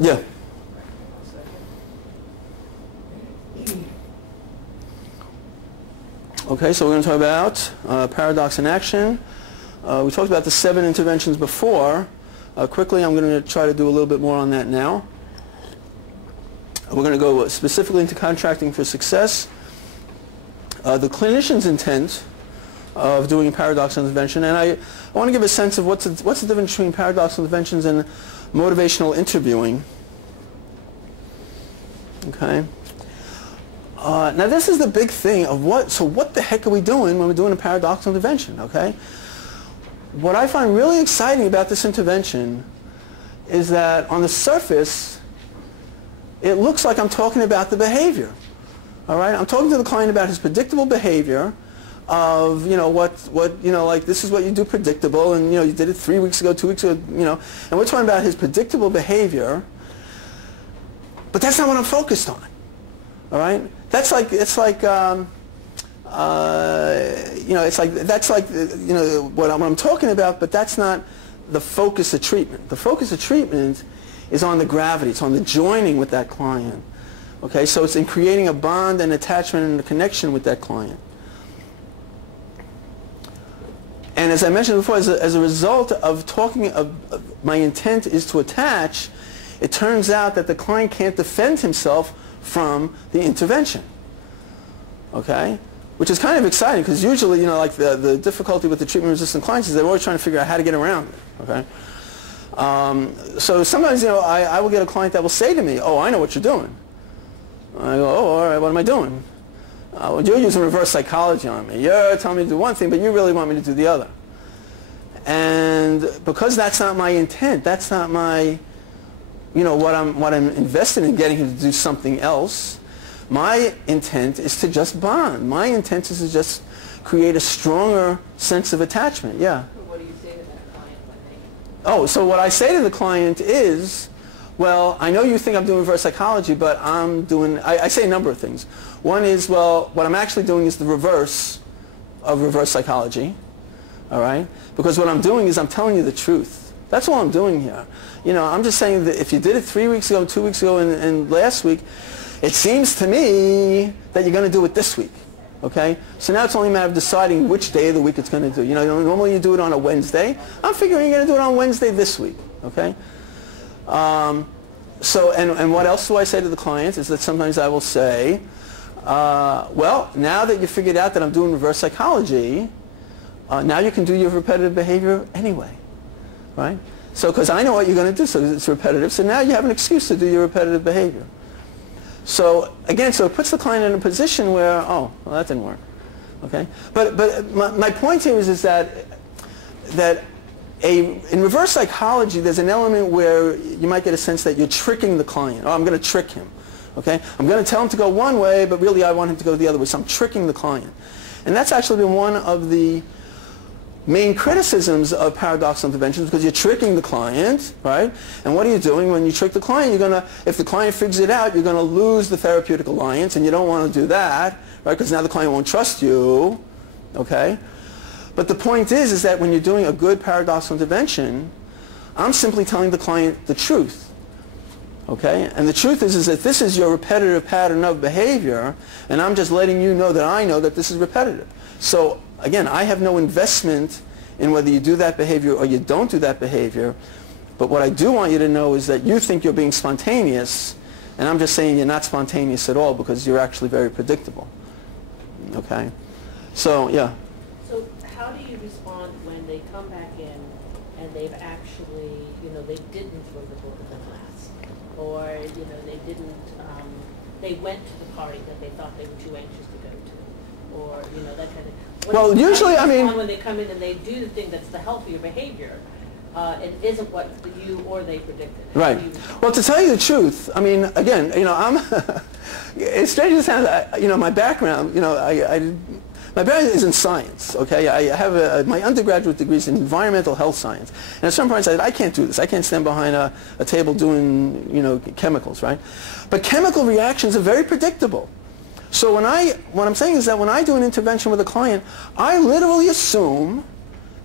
Yeah. Okay, so we're going to talk about paradox in action. We talked about the 7 interventions before. Quickly, I'm going to try to do a little bit more on that now. We're going to go specifically into contracting for success. The clinician's intent of doing paradox intervention, and I want to give a sense of what's the difference between paradox interventions and motivational interviewing. Okay. Now this is the big thing of what the heck are we doing when we're doing a paradoxical intervention, okay? What I find really exciting about this intervention is that on the surface, it looks like I'm talking about the behavior, all right? I'm talking to the client about his predictable behavior of, like this is what you do predictable, and, you did it 3 weeks ago, 2 weeks ago, and we're talking about his predictable behavior, but that's not what I'm focused on, all right? That's like, it's like, what I'm talking about, but that's not the focus of treatment. The focus of treatment is on the gravity. It's on the joining with that client. Okay, so it's in creating a bond and attachment and a connection with that client. And as I mentioned before, as a result of talking my intent is to attach, it turns out that the client can't defend himself from the intervention, okay? Which is kind of exciting because usually, like the difficulty with the treatment-resistant clients is they're always trying to figure out how to get around it, okay? So sometimes, I will get a client that will say to me, oh, I know what you're doing. I go, oh, all right, what am I doing? Well, you're using reverse psychology on me. You're telling me to do one thing, but you really want me to do the other. And because that's not my intent, that's not my, what I'm invested in getting him to do something else, my intent is to just bond. My intent is to just create a stronger sense of attachment. Yeah. What do you say to that client when they... Oh, so what I say to the client is, well, I know you think I'm doing reverse psychology, but I'm doing, I say a number of things. One is, well, what I'm actually doing is the reverse of reverse psychology, all right? Because what I'm doing is I'm telling you the truth. That's all I'm doing here. I'm just saying that if you did it 3 weeks ago, 2 weeks ago, and last week, it seems to me that you're going to do it this week, okay? So now it's only a matter of deciding which day of the week it's going to do. Normally you do it on a Wednesday. I'm figuring you're going to do it on Wednesday this week, okay? So, and what else do I say to the clients is that sometimes I will say, well, now that you figured out that I'm doing reverse psychology, now you can do your repetitive behavior anyway, right? So, because I know what you're going to do, so it's repetitive, so now you have an excuse to do your repetitive behavior. So, again, so it puts the client in a position where, oh, well, that didn't work, okay? But my point here is that in reverse psychology, there's an element where you might get a sense that you're tricking the client. Oh, I'm going to trick him, okay? I'm going to tell him to go one way, but really I want him to go the other way, so I'm tricking the client. And that's actually been one of the main criticisms of paradoxical interventions, because you're tricking the client, right? And what are you doing when you trick the client? You're going to, if the client figures it out, you're going to lose the therapeutic alliance, and you don't want to do that, right? Because now the client won't trust you, okay? But the point is that when you're doing a good paradoxical intervention, I'm simply telling the client the truth, okay? And the truth is that this is your repetitive pattern of behavior, and I'm just letting you know that I know that this is repetitive. So again, I have no investment in whether you do that behavior or you don't do that behavior, but what I do want you to know is that you think you're being spontaneous, and I'm just saying you're not spontaneous at all because you're actually very predictable, okay? So, yeah. So how do you respond when they come back in and they've actually, they didn't throw the book at the class, or, they didn't, they went to the party that they thought they were too anxious to go to, or, that kind of... Well, usually, I mean... When they come in and they do the thing that's the healthier behavior, it isn't what you or they predicted. Right. Well, to tell you the truth, I mean, again, I'm... it's strange to sound, my background, my background is in science, okay? I have my undergraduate degree is in environmental health science. And at some point I said, I can't do this. I can't stand behind a table doing, chemicals, right? But chemical reactions are very predictable. So what I'm saying is that when I do an intervention with a client, I literally assume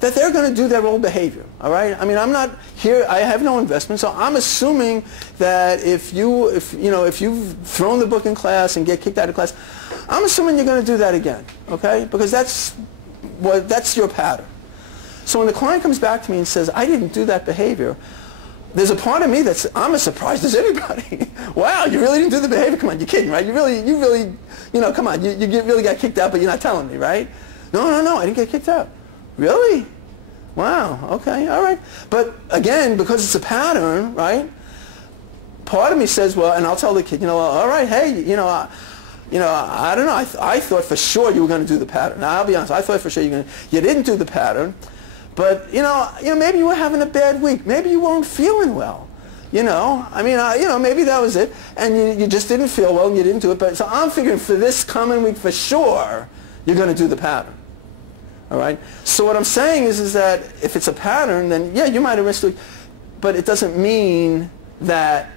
that they're going to do their old behavior, all right? I mean, I'm not here, I have no investment, so I'm assuming that if you've thrown the book in class and get kicked out of class, I'm assuming you're going to do that again, okay? Because that's your pattern. So when the client comes back to me and says, I didn't do that behavior, there's a part of me that's, I'm as surprised as anybody. Wow, you really didn't do the behavior? Come on, you're kidding, right? You really, come on, you really got kicked out, but you're not telling me, right? No, I didn't get kicked out. Really? Wow, okay, all right. But again, because it's a pattern, right? Part of me says, well, and I'll tell the kid, all right, hey, I don't know. I thought for sure you were going to do the pattern. Now, I'll be honest. I thought for sure you didn't do the pattern. But, maybe you were having a bad week. Maybe you weren't feeling well. Maybe that was it. And you just didn't feel well and you didn't do it. But so I'm figuring for this coming week for sure, you're going to do the pattern. All right? So what I'm saying is that if it's a pattern, then yeah, you might have missed it. But it doesn't mean that,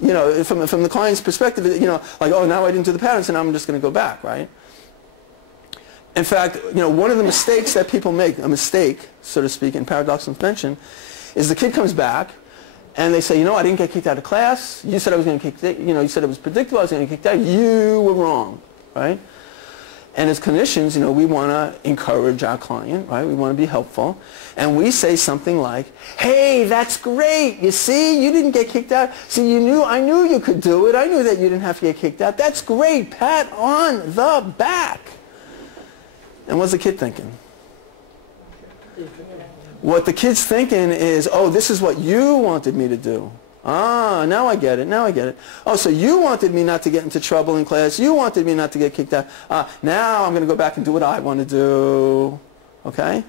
from the client's perspective, like, oh, now I didn't do the pattern, so now I'm just going to go back, right? In fact, one of the mistakes that people make, a mistake, so to speak, in paradoxical intervention, is the kid comes back and they say, I didn't get kicked out of class. You said I was going to get kicked, you said it was predictable I was going to get kicked out. You were wrong, right? And as clinicians, we want to encourage our client, right? We want to be helpful. And we say something like, hey, that's great. You see, you didn't get kicked out. See, I knew you could do it. I knew that you didn't have to get kicked out. That's great. Pat on the back. And what's the kid thinking? What the kid's thinking is, oh, this is what you wanted me to do. Ah, now I get it. Oh, so you wanted me not to get into trouble in class. You wanted me not to get kicked out. Now I'm going to go back and do what I want to do. Okay?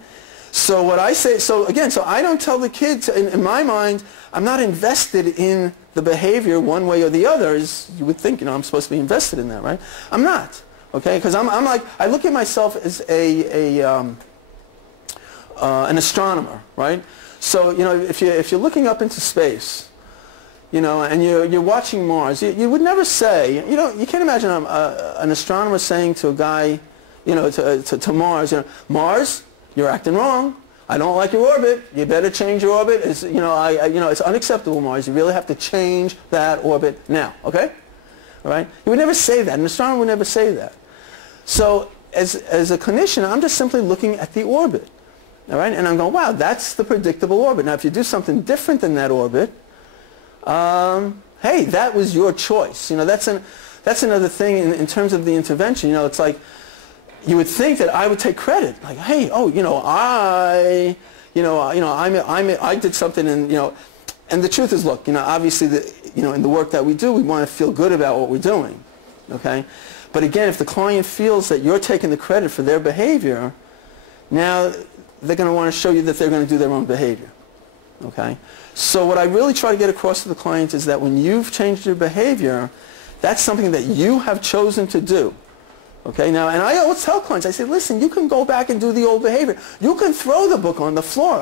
So what I say, so I don't tell the kids, in my mind, I'm not invested in the behavior one way or the other. As you would think, I'm supposed to be invested in that, right? I'm not. Okay? Because I'm like, I look at myself as an astronomer, right? So, if you're looking up into space, and you're watching Mars, you would never say, you can't imagine an astronomer saying to a guy, to Mars, Mars, you're acting wrong. I don't like your orbit. You better change your orbit. It's, it's unacceptable, Mars. You really have to change that orbit now, okay? All right? You would never say that. An astronomer would never say that. So as a clinician, I'm just simply looking at the orbit, all right? And I'm going, wow, that's the predictable orbit. Now, if you do something different than that orbit, hey, that was your choice. That's another thing in terms of the intervention. It's like you would think that I would take credit, like, hey, oh, I did something, and the truth is, look, obviously, in the work that we do, we want to feel good about what we're doing, okay? But again, if the client feels that you're taking the credit for their behavior, now they're going to want to show you that they're going to do their own behavior, okay? So what I really try to get across to the client is that when you've changed your behavior, that's something that you have chosen to do. Okay, now, and I always tell clients, I say, listen, you can go back and do the old behavior. You can throw the book on the floor.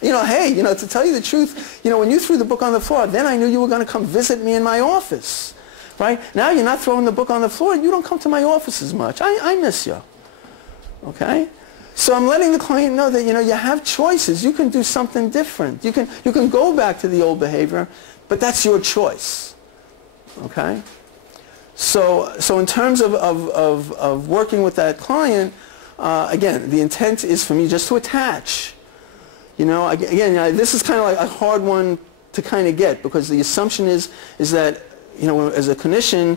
Hey, to tell you the truth, when you threw the book on the floor, then I knew you were going to come visit me in my office. Right? Now you're not throwing the book on the floor. You don't come to my office as much. I miss you. Okay? So I'm letting the client know that, you have choices. You can do something different. You can go back to the old behavior, but that's your choice. Okay? So in terms of working with that client, again, the intent is for me just to attach. Again, this is kind of like a hard one to kind of get, because the assumption is that, as a clinician,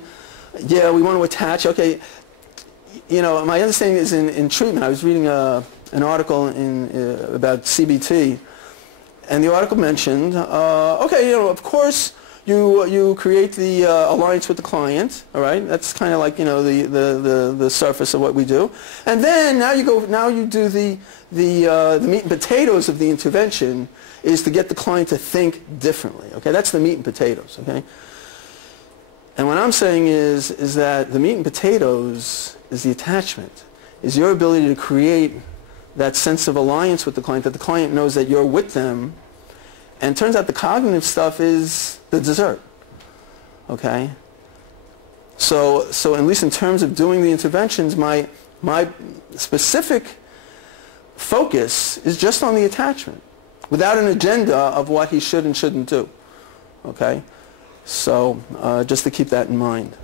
yeah, we want to attach. Okay, my understanding is in treatment. I was reading an article about CBT, and the article mentioned, okay, of course, you create the alliance with the client. All right, that's kind of like the surface of what we do, and then now you do the meat and potatoes of the intervention is to get the client to think differently. Okay, that's the meat and potatoes. Okay. And what I'm saying is that the meat and potatoes is the attachment, is your ability to create that sense of alliance with the client, that the client knows that you're with them. And it turns out the cognitive stuff is the dessert. Okay? So at least in terms of doing the interventions, my specific focus is just on the attachment, without an agenda of what he should and shouldn't do. Okay? So just to keep that in mind.